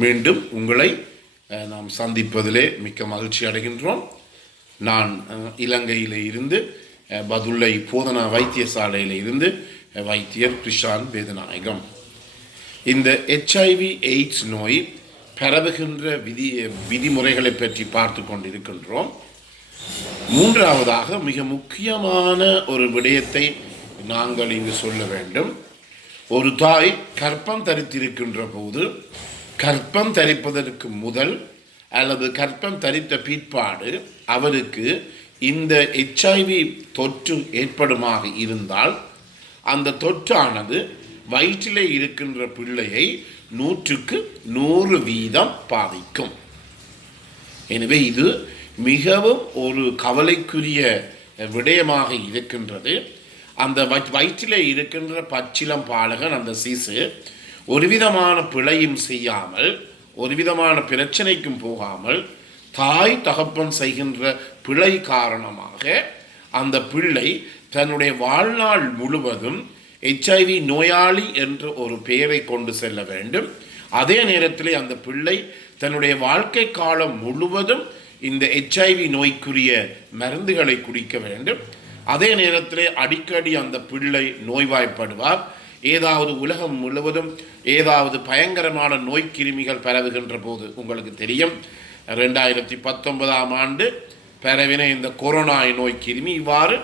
மீண்டும் உங்களை நாம் சந்திப்பதிலே மிக்க மகிழ்ச்சி அடைகின்றோம். நான் இலங்கையில் இருந்து பதுளை போதனா வைத்தியசாலையில் இருந்து வைத்தியர் கிருஷான் வேதநாயகம். இந்த HIV எய்ட்ஸ் நோய் பரவுகின்ற விதிமுறைகளை பற்றி பார்த்து கொண்டிருக்கின்றோம். மூன்றாவதாக மிக முக்கியமான ஒரு விடயத்தை நாங்கள் இங்கு சொல்ல வேண்டும். ஒரு தாய் கர்ப்பம் தரித்திருக்கின்ற போது, கர்ப்பம் தரிப்பதற்கு முதல் அல்லது கர்ப்பம் தரித்த பிற்பாடு அவருக்கு இந்த HIV தொற்று ஏற்படுமாக இருந்தால் அந்த தொற்றானது வயிற்றிலே இருக்கின்ற பிள்ளையை 100% பாதிக்கும். எனவே இது மிகவும் ஒரு கவலைக்குரிய விடயமாக இருக்கின்றது. அந்த வயிற்றிலே இருக்கின்ற பச்சிலம் பாலகன், அந்த சிசு ஒரு விதமான பிழையும் செய்யாமல், ஒரு விதமான பிரச்சனைக்கும் போகாமல், தாய் தகப்பன் செய்கின்ற பிழை காரணமாக அந்த பிள்ளை தன்னுடைய வாழ்நாள் முழுவதும் HIV நோயாளி என்ற ஒரு பெயரை கொண்டு செல்ல வேண்டும். அதே நேரத்தில் அந்த பிள்ளை தன்னுடைய வாழ்க்கை காலம் முழுவதும் இந்த HIV நோய்க்குரிய மருந்துகளை குடிக்க வேண்டும். அதே நேரத்தில் அடிக்கடி அந்த பிள்ளை நோய்வாய்ப்படுவார். ஏதாவது உலகம் முழுவதும் ஏதாவது பயங்கரமான நோய்க்கிருமிகள் பரவுகின்ற போது, உங்களுக்கு தெரியும் 2019 ஆண்டு பரவின இந்த கொரோனா நோய்க்கிருமி, இவ்வாறு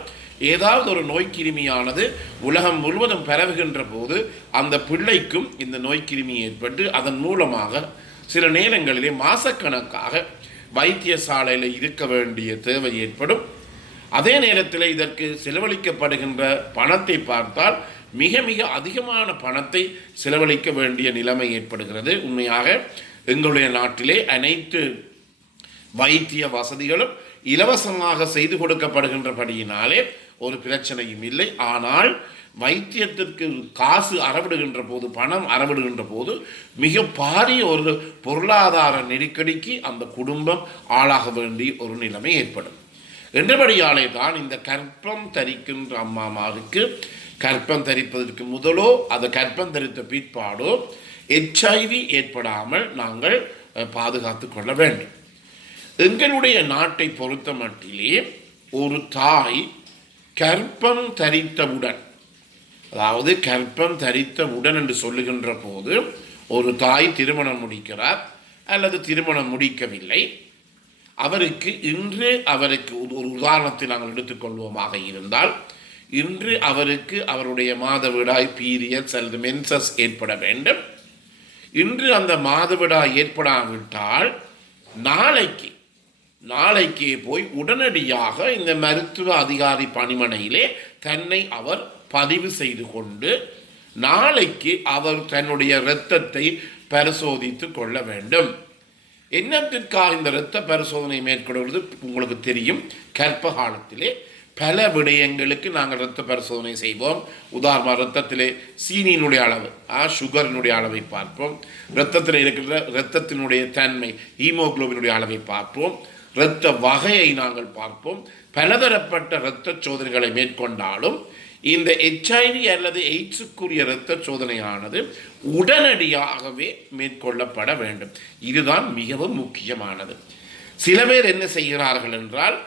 ஏதாவது ஒரு நோய்க்கிருமியானது உலகம் முழுவதும் பரவுகின்ற போது அந்த பிள்ளைக்கும் இந்த நோய்க்கிருமி ஏற்பட்டு அதன் மூலமாக சில நேரங்களிலே மாசக்கணக்காக வைத்தியசாலையில் இருக்க வேண்டிய தேவை ஏற்படும். அதே நேரத்தில் இதற்கு செலவழிக்கப்படுகின்ற பணத்தை பார்த்தால் மிக மிக அதிகமான பணத்தை செலவழிக்க வேண்டிய நிலைமை ஏற்படுகிறது. உண்மையாக எங்களுடைய நாட்டிலே அனைத்து வைத்திய வசதிகளும் இலவசமாக செய்து கொடுக்கப்படுகின்றபடியினாலே ஒரு பிரச்சனையும் இல்லை. ஆனால் வைத்தியத்திற்கு காசு அறவிடுகின்ற போது, பணம் அறவிடுகின்ற போது மிக பாரிய ஒரு பொருளாதார நெருக்கடிக்கு அந்த குடும்பம் ஆளாக வேண்டிய ஒரு நிலைமை ஏற்படும். என்றபடியாலே தான் இந்த கர்ப்பம் தரிக்கின்ற அம்மாமாருக்கு கர்ப்பம் தரிப்பதற்கு முதலோ அது கர்ப்பம் தரித்த பிற்பாடோ HIV ஏற்படாமல் நாங்கள் பாதுகாத்து கொள்ள வேண்டும். எங்களுடைய நாட்டை பொறுத்த மட்டிலே ஒரு தாய் கர்ப்பம் தரித்தவுடன், அதாவது கர்ப்பம் தரித்தவுடன் என்று சொல்லுகின்ற போது, ஒரு தாய் திருமணம் முடிக்கிறார் அல்லது திருமணம் முடிக்கவில்லை, அவருக்கு ஒரு உதாரணத்தை நாங்கள் எடுத்துக்கொள்வோமாக இருந்தால், இன்று அவருக்கு அவருடைய மாதவிடாய் பீரியட்ஸ் அல்லது மென்சஸ் ஏற்பட வேண்டும். இன்று அந்த மாதவிடாய் ஏற்படாவிட்டால் நாளைக்கே போய் உடனடியாக இந்த மருத்துவ அதிகாரி பணிமனையிலே தன்னை அவர் பதிவு செய்து கொண்டு நாளைக்கு அவர் தன்னுடைய இரத்தத்தை பரிசோதித்து கொள்ள வேண்டும். என்னத்திற்காக இந்த இரத்த பரிசோதனை மேற்கொள்வது உங்களுக்கு தெரியும். கர்ப்ப காலத்திலே பல விடயங்களுக்கு நாங்கள் இரத்த பரிசோதனை செய்வோம். உதாரணமாக இரத்தத்திலே சீனியினுடைய அளவு, சுகரினுடைய அளவை பார்ப்போம். இரத்தத்தில் இருக்கின்ற இரத்தத்தினுடைய தன்மை, ஹீமோகுளோபினுடைய அளவை பார்ப்போம். இரத்த வகையை நாங்கள் பார்ப்போம். பலதரப்பட்ட இரத்த சோதனைகளை மேற்கொண்டாலும் இந்த HIV அல்லது எய்ட்ஸுக்குரிய இரத்த சோதனையானது உடனடியாகவே மேற்கொள்ளப்பட வேண்டும். இதுதான் மிகவும் முக்கியமானது. சில பேர் என்ன செய்கிறார்கள் என்றால்,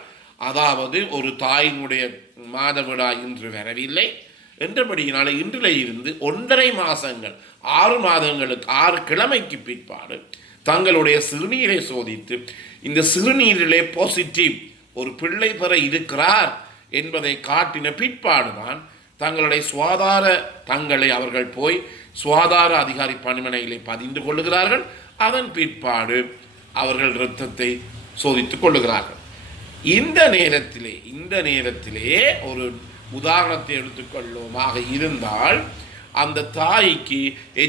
அதாவது ஒரு தாயினுடைய மாதவிடாய் இன்று வரவில்லை என்றபடியினால இன்றில் இருந்து 1.5 மாதங்கள் 6 மாதங்களுக்கு 6 கிழமைக்கு பிற்பாடு தங்களுடைய சிறுநீரை சோதித்து இந்த சிறுநீரிலே பாசிட்டிவ் ஒரு பிள்ளை பெற இருக்கிறார் என்பதை காட்டின பிற்பாடுதான் தங்களை அவர்கள் போய் சுகாதார அதிகாரி பணிமனையிலே பதிந்து கொள்ளுகிறார்கள். அதன் பிற்பாடு அவர்கள் இரத்தத்தை சோதித்துக் கொள்ளுகிறார்கள். இந்த நேரத்திலே ஒரு உதாரணத்தை எடுத்துக்கொள்வோமாக இருந்தால், அந்த தாய்க்கு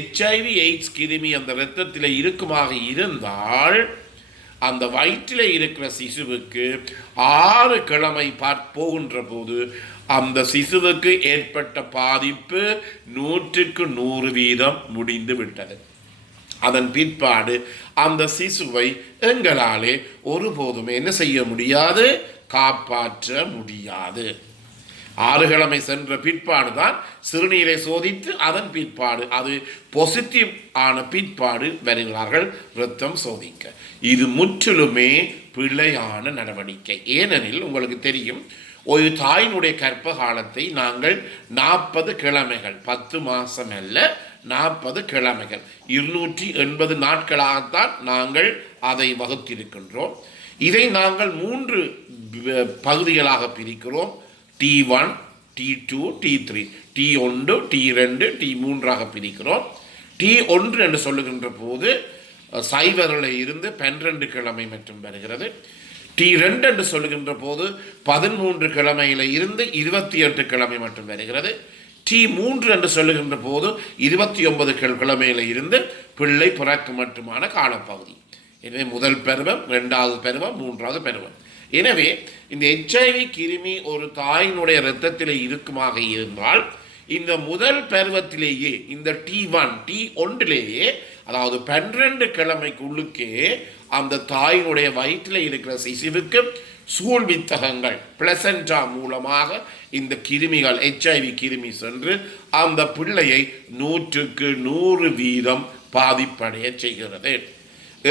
HIV எய்ட்ஸ் கிருமி அந்த இரத்தத்தில் இருக்குமாக இருந்தால், அந்த வயிற்றில் இருக்கிற சிசுவுக்கு 6 கிழமை போகின்ற போது அந்த சிசுவுக்கு ஏற்பட்ட பாதிப்பு 100% முடிந்து விட்டது. அதன் பிற்பாடு அந்த சிசுவை எங்களாலே ஒருபோதுமே என்ன செய்ய முடியாது, காப்பாற்ற முடியாது. 6 கிழமை சென்ற பிற்பாடு தான் சிறுநீரை சோதித்து அதன் பிற்பாடு அது பாசிட்டிவ் ஆன பிற்பாடு வருகிறார்கள் இரத்தம் சோதிக்க. இது முற்றிலுமே பிழையான நடவடிக்கை. ஏனெனில் உங்களுக்கு தெரியும், ஒரு தாயினுடைய கர்ப்ப காலத்தை நாங்கள் 40 கிழமைகள், 10 மாதம் அல்ல, 40 கிழமைகள் 280 நாட்களாகத்தான் நாங்கள் அதை வகுத்திருக்கின்றோம். இதை நாங்கள் 3 பகுதிகளாக பிரிக்கிறோம். T1, T2, T3, T1, T2, T3 பிரிக்கிறோம். T1 என்று சொல்லுகின்ற போது 0 இருந்து 12 கிழமை மற்றும் வருகிறது. T2 என்று சொல்லுகின்ற போது 13 கிழமையில இருந்து 28 கிழமை மட்டும் வருகிறது. T3 என்று சொல்லுகின்ற போது 29 கிழமையில இருந்து பிள்ளை பிறக்கு மட்டுமான காலப்பகுதி. எனவே முதல் பருவம், 2வது பருவம், 3வது பருவம். எனவே இந்த HIV கிருமி ஒரு தாயினுடைய இரத்தத்திலே இருக்குமாக இருந்தால் இந்த முதல் பருவத்திலேயே இந்த T1லேயே, அதாவது 12 கிழமைக்குள்ளுக்கே அந்த தாயினுடைய வயிற்றில் இருக்கிற சிசுவுக்கு சூழ் வித்தகங்கள் பிளசண்டா மூலமாக இந்த கிருமிகள், HIV கிருமி சென்று அந்த பிள்ளையை 100க்கு 100% பாதிப்படைய செய்கிறது.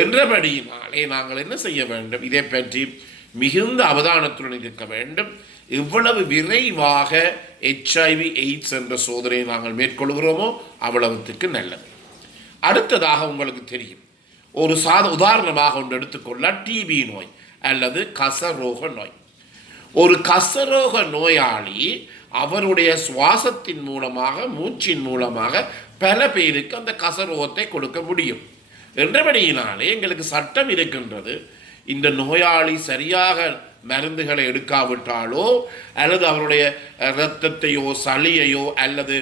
என்றபடியினாலே நாங்கள் என்ன செய்ய வேண்டும்? இதை பற்றி மிகுந்த அவதானத்துடன் இருக்க வேண்டும். எவ்வளவு விரைவாக HIV/AIDS என்ற சோதனையை நாங்கள் மேற்கொள்கிறோமோ அவ்வளவுக்கு நல்லது. அடுத்ததாக உங்களுக்கு தெரியும், ஒரு உதாரணமாக ஒன்று எடுத்துக்கொள்ள TB நோய் அல்லது கசரோக நோய். ஒரு கசரோக நோயாளி அவருடைய சுவாசத்தின் மூலமாக, மூச்சின் மூலமாக பல பேருக்கு அந்த கசரோகத்தை கொடுக்க முடியும். என்றபடியினாலே எங்களுக்கு சட்டம் இருக்கின்றது, இந்த நோயாளி சரியாக மருந்துகளை எடுக்காவிட்டாலோ அல்லது அவருடைய இரத்தத்தையோ சளியையோ அல்லது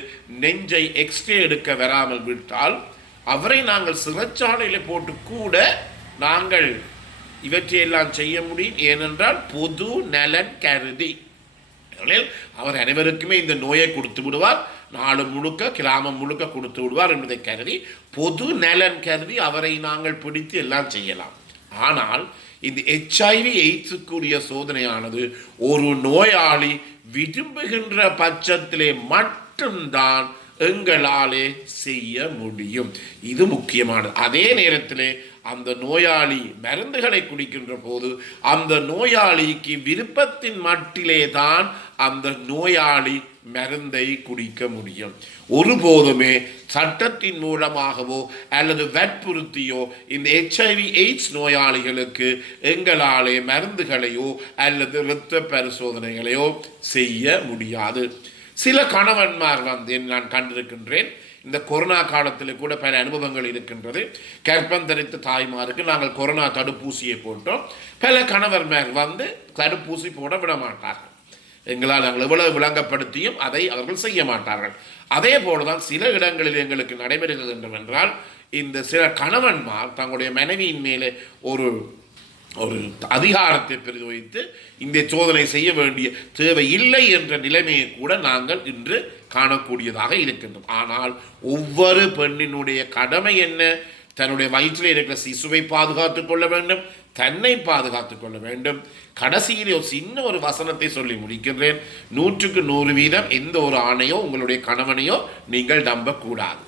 நெஞ்சை எக்ஸ்ரே எடுக்க வராமல் விட்டால் அவரை நாங்கள் சிறைச்சாலையில் போட்டு கூட நாங்கள் இவற்றையெல்லாம் செய்ய முடியும். ஏனென்றால் பொது நலன் கருதி அவர் அனைவருக்குமே இந்த நோயை கொடுத்து விடுவார், நாடு முழுக்க கிராமம் முழுக்க கொடுத்து விடுவார் என்பதை கருதி, பொது நலன் கருதி அவரை நாங்கள் பிடித்து எல்லாம் செய்யலாம். ஆனால் இந்த HIV/AIDS சோதனையானது ஒரு நோயாளி விரும்புகின்ற பட்சத்திலே மட்டும்தான் எங்களாலே செய்ய முடியும். இது முக்கியமானது. அதே நேரத்திலே அந்த நோயாளி மருந்துகளை குடிக்கின்ற போது அந்த நோயாளிக்கு விருப்பத்தின் மட்டிலே தான் அந்த நோயாளி மருந்தை குடிக்க முடியும். ஒருபோதுமே சட்டத்தின் மூலமாகவோ அல்லது வற்புறுத்தியோ இந்த HIV/AIDS நோயாளிகளுக்கு எங்களாலே மருந்துகளையோ அல்லது இரத்த பரிசோதனைகளையோ செய்ய முடியாது. சில கணவன்மார் நான் கண்டிருக்கின்றேன், இந்த கொரோனா காலத்தில் கூட பல அனுபவங்கள் இருக்கின்றது. கர்ப்பம் தரித்த தாய்மாருக்கு நாங்கள் கொரோனா தடுப்பூசியை போட்டோம். பல கணவன்மார் தடுப்பூசி போட விட மாட்டார்கள். எங்களால் நாங்கள் எவ்வளவு விளங்கப்படுத்தியும் அதை அவர்கள் செய்ய மாட்டார்கள். அதே போலதான் சில இடங்களில் எங்களுக்கு நடைபெறுகிறது என்றால், இந்த சில கணவன்மார் தங்களுடைய மனைவியின் மேலே ஒரு அதிகாரத்தை பிரயோகித்து இந்த சோதனை செய்ய வேண்டிய தேவை இல்லை என்ற நிலைமையை கூட நாங்கள் இன்று காணக்கூடியதாக இருக்கின்றோம். ஆனால் ஒவ்வொரு பெண்ணினுடைய கடமை என்ன? தன்னுடைய வயிற்றில் இருக்கிற சிசுவை பாதுகாத்துக் கொள்ள வேண்டும், தன்னை பாதுகாத்துக் கொள்ள வேண்டும். கடைசியிலே ஒரு சின்ன ஒரு வசனத்தை சொல்லி முடிக்கின்றேன். 100க்கு 100% எந்த ஒரு ஆணையோ உங்களுடைய கணவனையோ நீங்கள் நம்பக்கூடாது.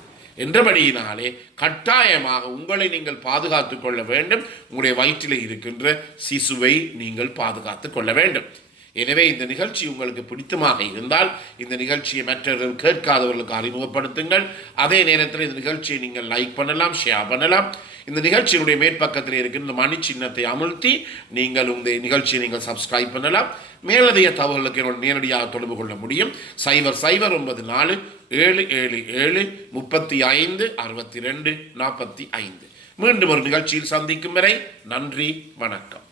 என்றபடியினாலே கட்டாயமாக உங்களை நீங்கள் பாதுகாத்துக் கொள்ள வேண்டும், உங்களுடைய வயிற்றிலே இருக்கின்ற சிசுவை நீங்கள் பாதுகாத்துக் கொள்ள வேண்டும். எனவே இந்த நிகழ்ச்சி உங்களுக்கு பிடித்தமாக இருந்தால் இந்த நிகழ்ச்சியை மற்றவர்கள் கேட்காதவர்களுக்கு அறிமுகப்படுத்துங்கள். அதே நேரத்தில் இந்த நிகழ்ச்சியை நீங்கள் லைக் பண்ணலாம், ஷேர் பண்ணலாம். இந்த நிகழ்ச்சியினுடைய மேற்பக்கத்தில் இருக்கின்ற மணி சின்னத்தை அமுழ்த்தி நீங்கள் இந்த நிகழ்ச்சியை நீங்கள் சப்ஸ்கிரைப் பண்ணலாம். மேலதிக தகவல்களுக்கு என்னோட நேரடியாக தொடர்பு கொள்ள முடியும். 0094 777 35 62 45. மீண்டும் ஒரு நிகழ்ச்சியில் சந்திக்கும் வரை நன்றி, வணக்கம்.